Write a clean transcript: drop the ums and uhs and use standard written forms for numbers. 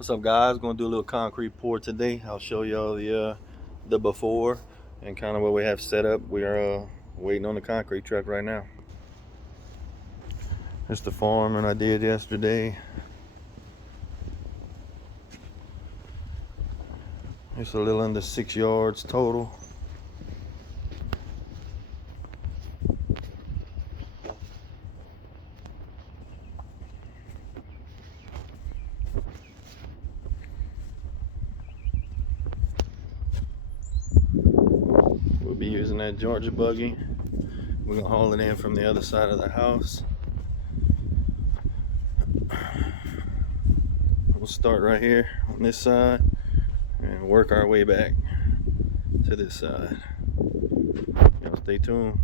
What's up, guys? Gonna do a little concrete pour today. I'll show y'all the before and kind of what we have set up. We're waiting on the concrete truck right now. It's the farming I did yesterday. It's a little under 6 yards total. We'll be using that Georgia buggy. We're gonna haul it in from the other side of the house. We'll start right here on this side and work our way back to this side. Y'all stay tuned.